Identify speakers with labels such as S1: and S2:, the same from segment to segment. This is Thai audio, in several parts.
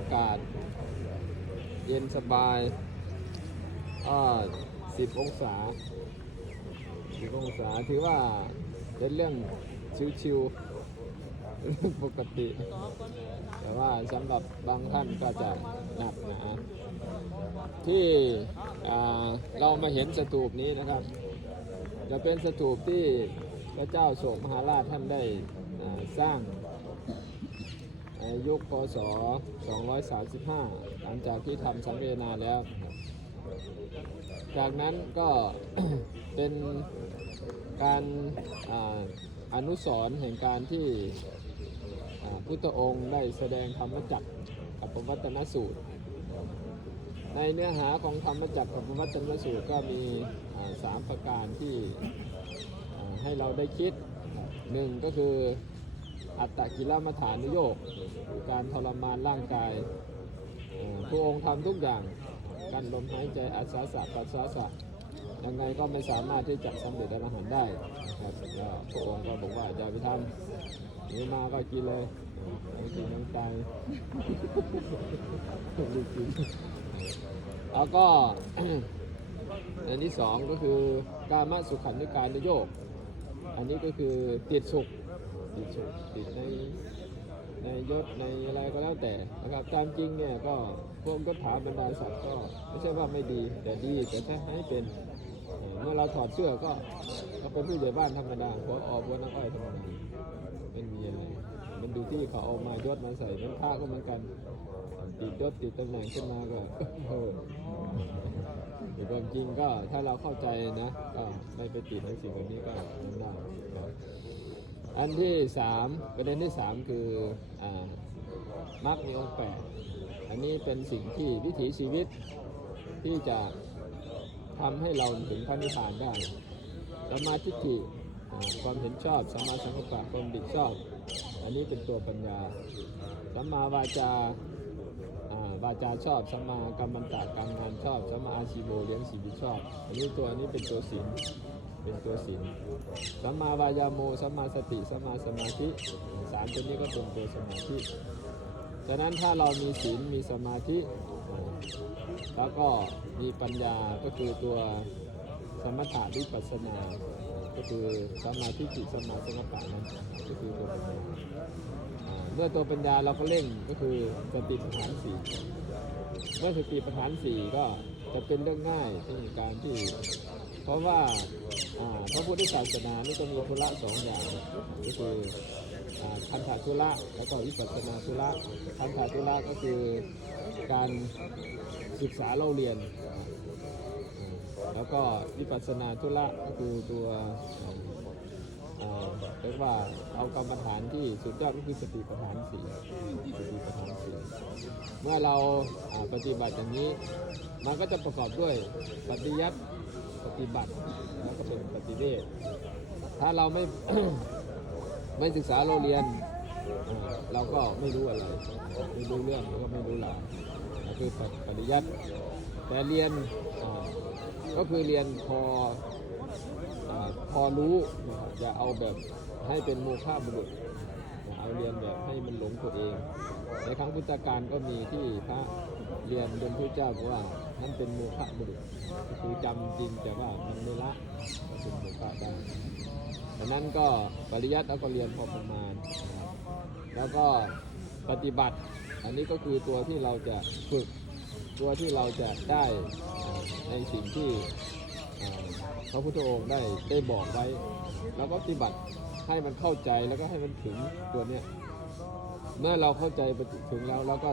S1: ากาศ เย็นสบายก็สิบองศาสิบองศาถือว่าเป็นเรื่องชิวๆเรื่องปกติ แต่ว่าสำหรับบางท่านก็จะหนักหนาที่เรามาเห็นสถูปนี้นะครับ จะเป็นสถูปที่พระเจ้าโศกมหาราชท่านได้สร้าง ยุคพศ 235 หลังจากที่ทำสังเวนาแล้ว จากนั้นก็เป็นการออนุสรณ์แห่งการที่พุทธองค์ได้แสดงธรรมจักรกับปวัตนสูตร ในเนื้อหาของธรรมจักรกับปวัตนสูตรก็มีสามประการที่ให้เราได้คิดหนึ่งก็คือ อัตตกิลมัฐานุโยกการทรมานร่างกายพระองค์ทำทุกอย่างกั้นลมหายใจอาสาสะปัสสาสะยังไงก็ไม่สามารถที่จะสำเร็จอรหันได้ครับพระองค์ก็บอกว่าอย่าไปทำนี่มาก็กินเลยไม่กินน้ำตายดูกินแล้วก็อันที่สองก็คือกามสุขันธิการนโยก อันนี้ก็คือติดสุข ติดสุขติดในในยศในอะไรก็แล้วแต่นะครับตามจริงเนี่ยก็พวกยศถาบรรดาศักดิ์ก็ไม่ใช่ว่าไม่ดีแต่ดีแต่ถ้าให้เป็นเมื่อเราถอดเสื้อก็ก็เป็นผู้ใหญ่บ้านธรรมดาหัวออกหัวนักอ้อยธรรมดาไม่มีอะไรมันดูที่เขาเอามายศมาใส่มันพระก็เหมือนกันติดยศติดตำแหน่งขึ้นมาก็เออแต่ความจริงก็ถ้าเราเข้าใจนะก็ไม่ไปติดในสิ่งแบบนี้ก็ได้ อันที่สามประเด็นที่สามคืออมรรคมีองค์แปดอันนี้เป็นสิ่งที่วิถีชีวิตที่จะทำให้เราถึงพระนิพพานได้สมมาทิฏฐิความเห็นชอบสมมาสังกัปปะความดิชอบ อันนี้เป็นตัวปัญญาสัมมาวาจาวาจาชอบสัมมากรรมันตะการงานชอบสัมมาอาชีโบเลี้ยงชีวิตชอบ อันนี้ตัวนี้เป็นตัวศีล เป็นตัวศีลสัมมาวายาโมสัมมาสติสัมมาสมาธิสามตัวนี้ก็เป็นตัวสมาธิฉะนั้นถ้าเรามีศีลมีสมาธิ แล้วก็มีปัญญาก็คือตัวสมถะวิปัสสนา ก็คือสมาธิจิตสมาสังกัปปะนั้นก็คือตัวปัญญาเมื่อตัวปัญญาเราก็เร่งก็คือสติปัฏฐานสี่เมื่อสติปัฏฐานสี่ก็จะเป็นเรื่องง่ายที่การที่ เพราะว่าพระพุทธศาสนานี่ก็มีธุระสองอย่างก็คือคันธธุระแล้วก็วิปัสสนาธุระคันธธุระก็คือการศึกษาเล่าเรียน แล้วก็วิปัสสนาธุระก็คือตัวอ่าอ่าเรียกว่าเอากรรมฐานที่สุดยอดก็คือสติปัฏฐานสี่สติปัฏฐานสี่เมื่อเราปฏิบัติอย่างนี้ มันก็จะประกอบด้วยปฏิยัติ ฏิบัติแล้วก็เป็นปฏิเวทถ้าเราไม่ ไม่ศึกษาเราเรียน เราก็ไม่รู้อะไรไม่รู้เรื่องแล้วก็ไม่รู้หลักก็คือปฏิยัติแต่เรียนก็คือเรียนพออพอรู้นะครับอย่าเอาแบบให้เป็นโมฆะบุรุษเอาเรียนแบบให้มันหลงตัวเอง ในครั้งพุทธกาลก็มีที่พระเรียนจนพระเจ้าว่า ท่นเป็นโมฆะบุรุษคือจำจริงแต่ว่ามันไม่ละก็เป็นโมฆะได้ดังนั้นก็ปริยัติแล้วก็เรียนพอประมาณ แล้วก็ปฏิบัติ อันนี้ก็คือตัวที่เราจะฝึก ตัวที่เราจะได้ในสิ่งที่พระพุทธองค์ได้ได้บอกไว้ แล้วก็ปฏิบัติให้มันเข้าใจแล้วก็ให้มันถึงตัวเนี้ยเมื่อเราเข้าใจไปถึงแล้วเราก็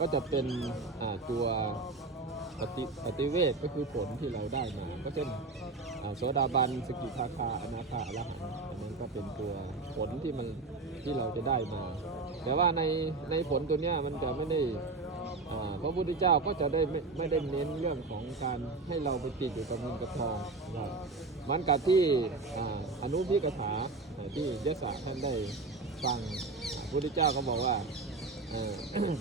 S1: ก็จะเป็นตัว ปฏิปฏิเวทก็คือผลที่เราได้มา ก็เช่นโสดาบันสกิทาคาอนาคาอรหันต์อันนั้นก็เป็นตัวผลที่มันที่เราจะได้มา แต่ว่าในในผลตัวเนี้ยมันจะไม่ได้พระพุทธเจ้าก็จะได้ไม่ไม่ได้เน้นเรื่องของการให้เราไปติดอยู่กับเงินกับทองนะครับมันกับที่อนุพิกถาอ่าที่ยศาท่านได้ฟังพระพุทธเจ้าก็บอกว่า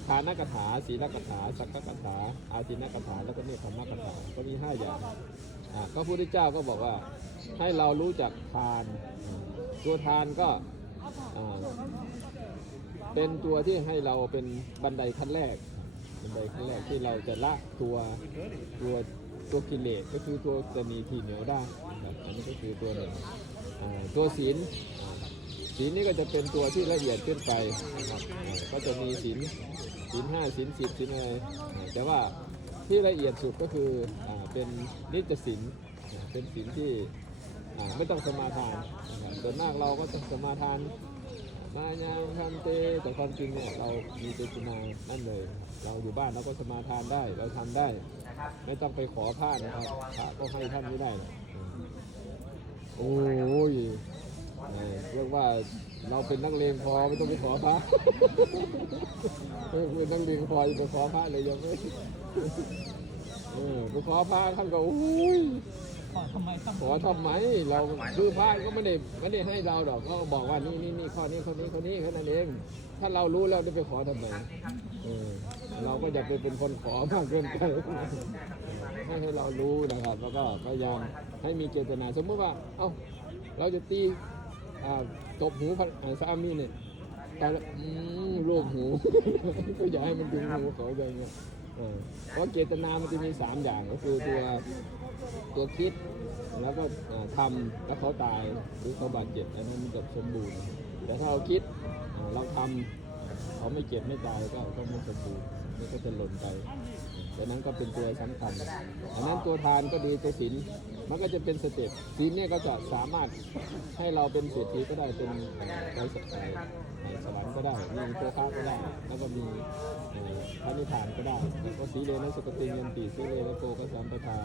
S1: ทานกถาศีลกถา สักกถา อาทินกถา แล้วก็เนคขมกถา ก็มีห้าอย่างก็พระพุทธเจ้าก็บอกว่าให้เรารู้จักทาน ตัวทานก็เป็นตัวที่ให้เราเป็นบันไดขั้นแรก บันไดขั้นแรกที่เราจะละตัวตัวตัวกิเลสก็คือตัวจะมีทีเหนียวได้นะครับอันนี้ก็คือตัวหนึ่งตัวศีล ศีลนี่ก็จะเป็นตัวที่ละเอียดขึ้นไปนะครับก็จะมีศีลศีลห้าศีลสิบศีลอะไรแต่ว่าที่ละเอียดสุดก็คืออเป็นนิจศีลเป็นศีลที่ไม่ต้องสมาทานส่วนมากเราก็จะสมาทานมายามทำเตแต่ความจริงเนี่ยเรามีเจตนานั่นเลย เราอยู่บ้านเราก็สมาทานได้เราทำได้ ไม่ต้องไปขอพระนะครับพระก็ให้ท่านไม่ได้นะโอ้ย เออเรียกว่าเราเป็นนักเลงพอไม่ต้องไปขอพระ เออเป็นนักเลงพอจะไปขอพระเลยยังไม่เออไปขอพระท่านก็โอ้ย
S2: ขอทำไมต้อง
S1: ขอทำไมเราคือพระก็ไม่ได้ไม่ได้ให้เราดอกเขาก็บอกว่านี่นี่นี่ข้อนี้ข้อนี้ข้อนี้แค่นั้นเองถ้าเรารู้แล้วได้ไปขอทำไมเออเราก็อย่าไปเป็นคนขอมากเกินไปให้ให้เรารู้นะครับ แล้วก็พยายามให้มีเจตนาสมมติว่า เอ้าเราจะตี อ่าตบหูพระอ่าสามีเนี่ยตายแล้วอืมลูกหู ก็อย่าให้มันถึงหูเขาอย่างเงี้ยเออเพราะเจตนามันจะมีสามอย่างก็คือตัวตัวคิดแล้วก็อ่าทำแล้วเขาตายหรือเขาบาดเจ็บอันนั้นมันจะสมบูรณ์แต่ถ้าเราคิดอ่าเราทำเขาไม่เจ็บไม่ตายก็ก็ไม่สมบูรณ์ มันก็จะหล่นไปดังนั้นก็เป็นตัวสำคัญอันนั้นตัวทานก็ดีตัวศีลมันก็จะเป็นสเต็ปศีลเนี่ยก็จะสามารถให้เราเป็นเศรษฐีก็ได้เป็นในสวรรค์ในสวรรค์ก็ได้มีโภคะก็ได้ แล้วก็มีพระนิพพานก็ได้ก็สีเลนะสกติยันติสีเลนะโกกัสสัมปทา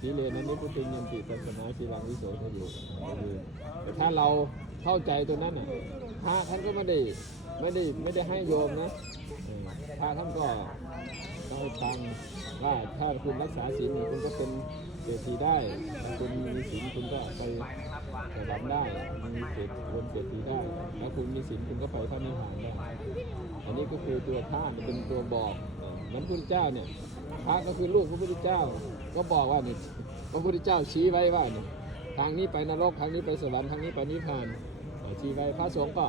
S1: สีเลนะนิพพุติยันติปัสสนาสีลังวิโสทอยู่แต่ถ้าเราเข้าใจตัวนั้นน่ะพระท่านก็ไม่ได้ไม่ได้ไม่ได้ให้โยมนะ พระท่านก็ก็ให้ฟังว่าถ้าคุณรักษาศีลคุณก็เป็นเศรษฐีได้ถ้าคุณมีศีลคุณก็ไปสวรรค์ได้มีเศรษฐีบนเศรษฐีได้ แล้วคุณมีศีลคุณก็ไปพระนิพพานได้อันนี้ก็คือตัวท่ามันเป็นตัวบอกเหมือนพระพุทธเจ้าเนี่ยพระก็คือลูกพระพุทธเจ้า ก็บอกว่านี่พระพุทธเจ้าชี้ไว้ว่านี่ทางนี้ไปนรกทางนี้ไปสวรรค์ทางนี้ไปนิพพานชี้ไว้พระสงฆ์ก็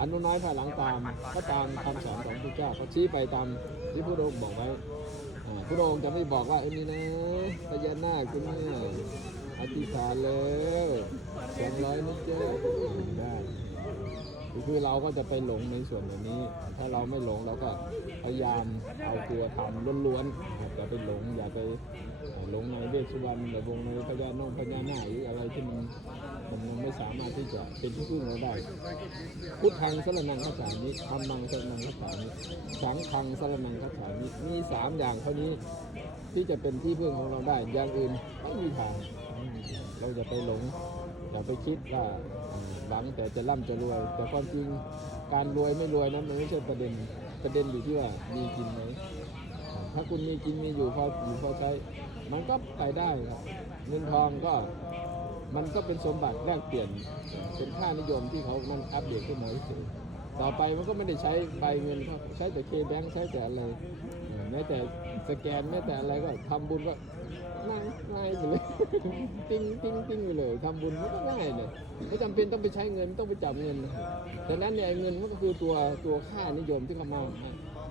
S1: อนุน้อยภายหลังตามก็ตามคำสอนของพระพุทธเจ้าเขาชี้ไปตามที่พระองค์บอกไว้พระองค์จะไม่บอกว่าเอ้นี่นะพญานาคคุณเนี่ยอธิษฐานแล้วสองร้อยนะเจ้ได้คือเราก็จะไปหลงในส่วนแบบนี้ ถ้าเราไม่หลงเราก็พยายามเอาตัวทำล้วนๆอย่าไปหลงอย่าไปหลงในเวสวรรณหรือวงในพญานาคพญานาคหรืออะไรที่มัน มันไม่สามารถที่จะเป็นที่พึ่งเราได้ พุทธังสรนังคัจฉามิธรรมังสรนังคัจฉามิสังฆังสรนังคัจฉามิมีสามอย่างเท่านี้ที่จะเป็นที่พึ่งของเราได้ อย่างอื่นไม่มีทาง เราจะไปหลงอย่าไปคิดว่าหวังแต่จะร่ำจะรวย แต่ความจริงการรวยไม่รวยนั้นมันไม่ใช่ประเด็นประเด็นอยู่ที่ว่ามีกินไหมถ้าคุณมีกินมีอยู่พออยู่พอใช้ มันก็ไปได้ครับเงินทองก็ มันก็เป็นสมบัติแลกเปลี่ยนเป็นค่านิยมที่เขามันอัปเดตขึ้นมาเฉยๆต่อไปมันก็ไม่ได้ใช้ใบเงินเขาใช้แต่เคแบงใช้แต่อะไรเออแม้แต่สแกนแม้แต่อะไรก็ทำบุญก็ง่ายง่ายไปเลยติ้งติ้งติ้งไปเลยทำบุญมันก็ง่ายเลยไม่จำเป็นต้องไปใช้เงินไม่ต้องไปจับเงินดังนั้นเนี่ยไอ้เงินมันก็คือตัวตัวค่านิยมที่เขามา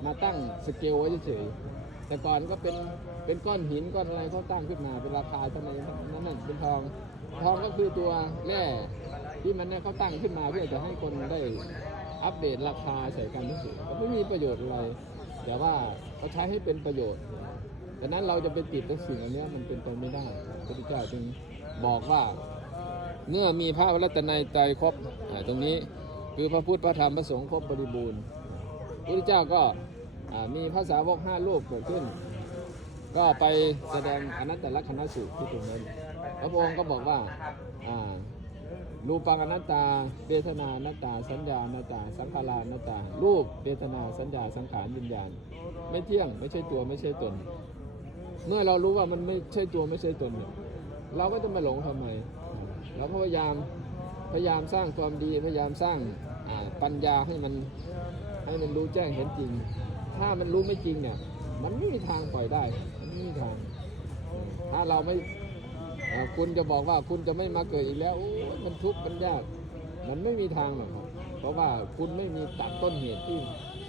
S1: มาตั้งสเกลไว้เฉยๆแต่ก่อนก็เป็นเป็นก้อนหินก้อนอะไรเขาตั้งขึ้นมาเป็นราคาเท่านั้นนั่นนั่นเป็นทอง ทองก็คือตัวแร่ที่มันเนี่ยเขาตั้งขึ้นมาเพื่อจะให้คนได้อัปเดตราคาใส่กันเฉยๆก็ไม่มีประโยชน์อะไร แต่ว่าเขาใช้ให้เป็นประโยชน์ดังนั้นเราจะไปติดกับสิ่งอันนี้มันเป็นไปไม่ได้พระพุทธเจ้าจึงบอกว่าเมื่อมีพระรัตนัยไตรครบตรงนี้คือพระพุทธพระธรรมพระสงฆ์ครบบริบูรณ์พระพุทธเจ้าก็มีพระสาวกห้ารูปเกิดขึ้น ก็ไปแสดงอนัตตลักษณสูตรที่ตรงนั้น พระองค์ก็บอกว่าอ่ารูปังอนัตตาเวทนานัตตา สัญญานัตตา สังขารานัตตา รูปเวทนาสัญญาสังขารวิญญาณ ไม่เที่ยงไม่ใช่ตัวไม่ใช่ตน เมื่อเรารู้ว่ามันไม่ใช่ตัวไม่ใช่ตนเนี่ยเราก็จะมาหลงทำไม เราก็พยายามพยายามสร้างความดีพยายามสร้างปัญญาให้มันให้มันรู้แจ้งเห็นจริง ถ้ามันรู้ไม่จริงเนี่ย มันไม่มีทางปล่อยได้มันไม่มีทาง ถ้าเราไม่ คุณจะบอกว่าคุณจะไม่มาเกิดอีกแล้วมันทุกข์มันยากมันไม่มีทางหรอกเพราะว่าคุณไม่มีตัดต้นเหตุที่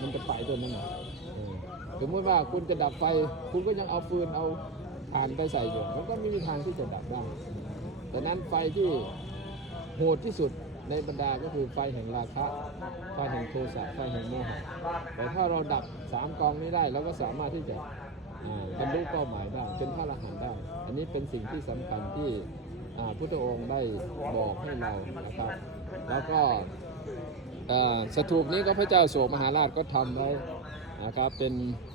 S1: มันจะไปตัวนั้นสมมติว่าคุณจะดับไฟ คุณก็ยังเอาฟืนเอาถ่านไปใส่อยู่มันก็ไม่มีทางที่จะดับได้ดังนั้นไฟที่โหดที่สุดในบรรดาก็คือไฟแห่งราคะไฟแห่งโทสะไฟแห่งโมหะแต่ถ้าเราดับสามกองนี้ได้เราก็สามารถที่จะ อ่าบรรลุเป้าหมายได้เป็นพระอรหันต์ได้ อันนี้เป็นสิ่งที่สำคัญที่พุทธองค์ได้บอกให้เรานะครับ แล้วก็สถูปนี้ก็พระเจ้าโศกมหาราชก็ทำไว้นะครับเป็น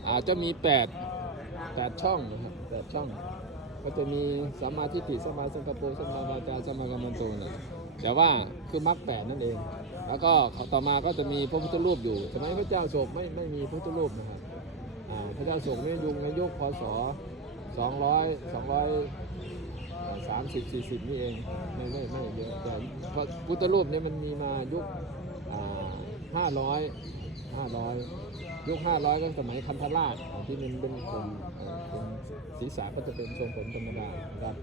S1: อาจจะมีแปดแปดช่องนะครับแปดช่อง ก็จะมีสัมมาทิฏฐิสัมมาสังกัปโปสัมมาวาจาสัมมากัมมันโตเนี่ยแต่ว่าคือมรรคแปดนั่นเอง แล้วก็ต่อมาก็จะมีพระพุทธรูปอยู่สมัยพระเจ้าโศกไม่ไม่มีพระพุทธรูปนะครับ พระเจ้าโศกนี่ยุงในยุคพศ200 200 30 40 นี่เองไม่ไม่ไม่เยอะแต่พระพุทธรูปเนี่ยมันมีมายุคอ่า500 500 ยุค 500 ก็สมัยคันธราชอ่าที่มันเป็นคนเอ่อเป็นศีรษะก็จะเป็นทรงผมธรรมดานะครับ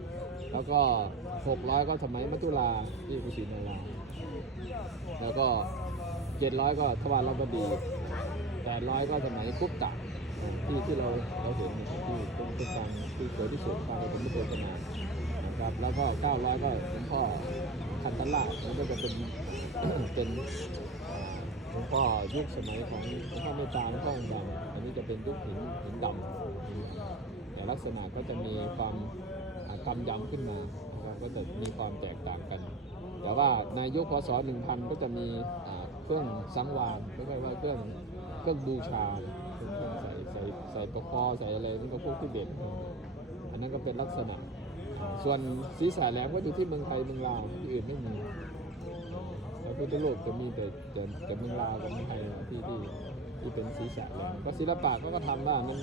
S1: แล้วก็ 600 ก็สมัยมัจจุราที่กุสินาราแล้วก็เจ็ดร้อยก็ทวารบดีแปดร้อยก็สมัยคุปตะ ที่ที่เราเราเห็นครับที่เป็นเป็นการที่สวยที่สุดการเป็นมิตรสนานะครับ แล้วก็เก้าร้อยก็หลวงพ่อคันตลาดแล้วก็จะเป็นเป็นหลวงพ่อยุคสมัยของหลวงพ่อเมตตาหลวงพ่อองค์ดำอันนี้จะเป็นยุคหินหินดำแต่ลักษณะก็จะมีความกำยำขึ้นมาก็จะมีความแตกต่างกัน แต่ว่าในยุคพศ 1000 ก็จะมีเครื่องสังวานไม่ใช่ว่าเครื่องเครื่องบูชา ใส่ใส่ใส่ประคอใส่อะไรนี่ก็พวกที่เด็ดอันนั้นก็เป็นลักษณะ ส่วนศีรษะแหลมก็อยู่ที่เมืองไทยเมืองลาวที่อื่นไม่มีแล้วพุทธโลกจะมีแต่แต่แต่เมืองลาวกับเมืองไทยที่ที่ที่เป็นศีรษะแหลมก็ศิลปะก็ก็ทำว่ามัน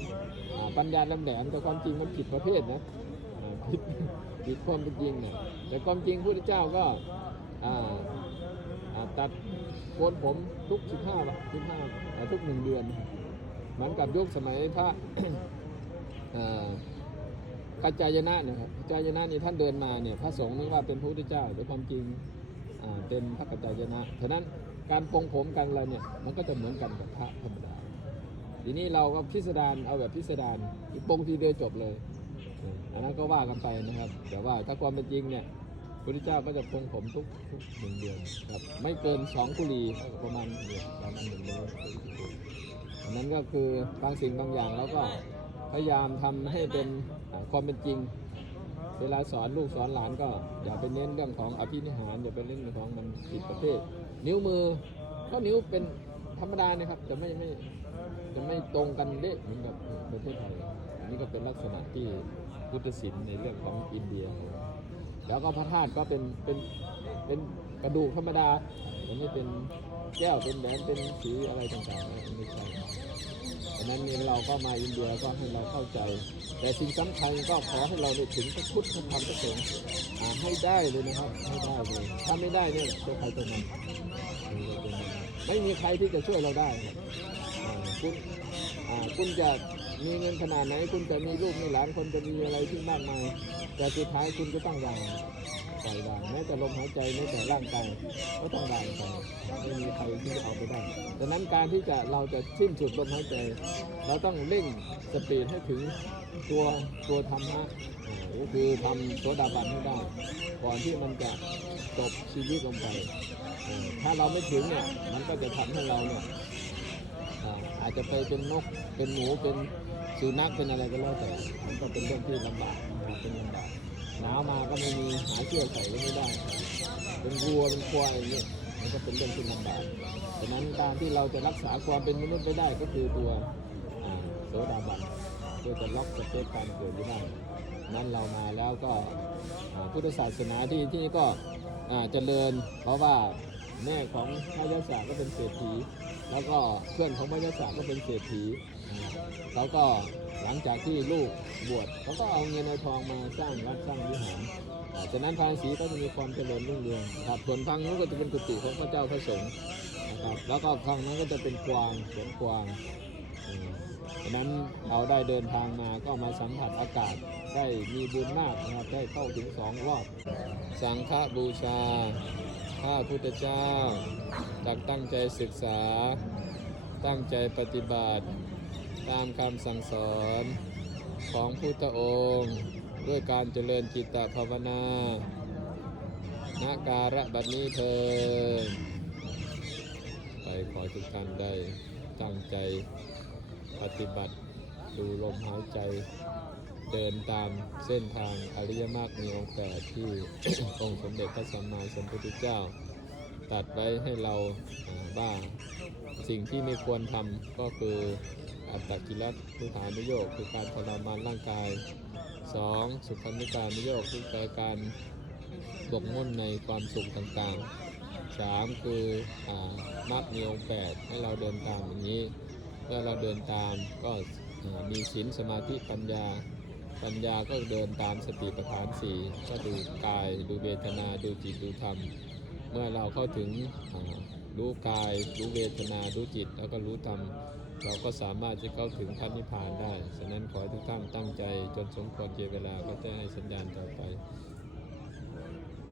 S1: ปัญญาแหลมแต่ความจริงมันผิดประเภทนะผิดผิดความเป็นจริงเนี่ยแต่ความจริงพระพุทธเจ้าก็ตัดโกนผมทุก 15วัน15อ่าทุกหนึ่งเดือน เหมือนกับยุคสมัยพระอ่ากัจจายนะนะครับกัจจายนะนี่ท่านเดินมาเนี่ยพระสงฆ์นึกว่าเป็นพระพุทธเจ้าแต่ความจริงเป็นพระกัจจายนะฉะนั้นการปรงผมกันอะไรเนี่ยมันก็จะเหมือนกันกับพระธรรมดาทีนี้เราก็พิสดารเอาแบบพิสดารปรงทีเดียวจบเลยอันนั้นก็ว่ากันไปนะครับ แต่ว่าถ้าความเป็นจริงเนี่ยพระพุทธเจ้าก็จะปรงผมทุกทุกหนึ่งเดือนครับไม่เกินสองกุลีประมาณเนี่ยประมาณหนึ่งเดือน นั้นก็คือบางสิ่งบางอย่างเราก็พยายามทำให้เป็นความเป็นจริง เวลาสอนลูกสอนหลานก็ อย่าไปเน้นเรื่องของอภินิหารอย่าไปเน้นเรื่องของมันผิดประเภท นิ้วมือก็นิ้วเป็นธรรมดานะครับจะไม่ไม่จะไม่ตรงกันเด้เหมือนกับประเทศไทยอันนี้ก็เป็นลักษณะที่พุทธศิลป์ในเรื่องของอินเดีย แล้วก็พระธาตุก็เป็นเป็นเป็นกระดูกธรรมดาอันนี้เป็น แก้วเป็นแหวนเป็นสีอะไรต่างๆไม่ใช่ดังนั้นเราก็มาอินเดียก็ให้เราเข้าใจ แต่สิ่งสำคัญก็ขอให้เราได้ถึงพระพุทธธรรมพระสงฆ์ให้ได้เลยนะครับให้ได้เลยถ้าไม่ได้เนี่ยตัวใครตัวมันไม่มีใครที่จะช่วยเราได้คุณคุณจะมีเงินขนาดไหน คุณจะมีลูกมีหลานคนจะมีอะไรที่มากมาย แต่สุดท้ายคุณก็ต้องวางปล่อยวางแม้แต่ลมหายใจแม้แต่ร่างกายก็ต้องวางไปไม่มีใครที่จะเอาไปได้ดังนั้นการที่จะเราจะสิ้นสุดลมหายใจ เราต้องเร่งสปีดให้ถึงตัวตัวธรรมะก็คือทำโสดาบันให้ได้ ก่อนที่มันจะจบชีวิตลงไป ถ้าเราไม่ถึงเนี่ยมันก็จะทำให้เราเนี่ยอาอาจจะไปเป็นนกเป็นหนูเป็นสุนัขเป็นอะไรก็แล้วแต่มันก็เป็นเรื่องที่ลำบาก นะครับเป็นลำบากหนาวมาก็ไม่มีหาเสื้อใส่ก็ไม่ได้เป็นวัวเป็นควายอย่างนี้มันก็เป็นเรื่องที่ลำบากดังนั้นการที่เราจะรักษาความเป็นมนุษย์ไปได้ก็คือตัวโสดาบันเพื่อจะล็อกสเตปการเกิดไม่ได้นั้นเรามาแล้วก็พุทธศาสนาที่ที่นี่ก็เจริญ เพราะว่าแม่ของพระยศก็เป็นเศรษฐี แล้วก็เพื่อนของพระยศก็เป็นเศรษฐีเขาก็หลังจากที่ลูกบวชเขาก็เอาเงินเอาทองมาสร้างวัดสร้างวิหารจากนั้นภาษีก็จะมีความเจริญรุ่งเรืองครับส่วนฝั่งนู้นก็จะเป็นกุฏิของพระเจ้าพระสงฆ์นะครับแล้วก็ฝั่งนั้นก็จะเป็นกวางสวนกวางดังนั้นเราได้เดินทางมาก็มาสัมผัสอากาศได้มีบุญมากนะครับได้เข้าถึงสองรอบ สังฆบูชา ข้าพุทธเจ้าตักตั้งใจศึกษา ตั้งใจปฏิบัติ ตามคำสั่งสอนของพุทธองค์ ด้วยการเจริญจิตตภาวนานาการะบัดนี้เธอญไปขอทุกท่านได้ตั้งใจปฏิบัติดูลมหายใจ เดินตามเส้นทางอริยมรรคมีองค์แปดที่ องค์สมเด็จพระสัมมาสัมพุทธเจ้า ตัดไว้ให้เราอ่าว่าสิ่งที่ไม่ควรทำก็คืออัตตกิรัตทุฐานุโยคคือการทรมานร่างกาย 2. สุขันิการนุโยคคือการบกมุ่นในความสุขต่างๆ 3. คืออมรรคมีองค์แปดให้เราเดินตามอย่างนี้เมื่อเราเดินตามก็มีศีลสมาธิปัญญา ปัญญาก็เดินตามสติปัฏฐานสี่ก็ดูกาย ดูเวทนา ดูจิต ดูธรรม เมื่อเราเข้าถึงรู้กาย รู้เวทนา รู้จิต แล้วก็รู้ธรรม เราก็สามารถจะเข้าถึงพระนิพพานได้ ฉะนั้นขอให้ทุกท่านตั้งใจจนสมควรเจเวลาก็จะให้สัญญาณต่อไป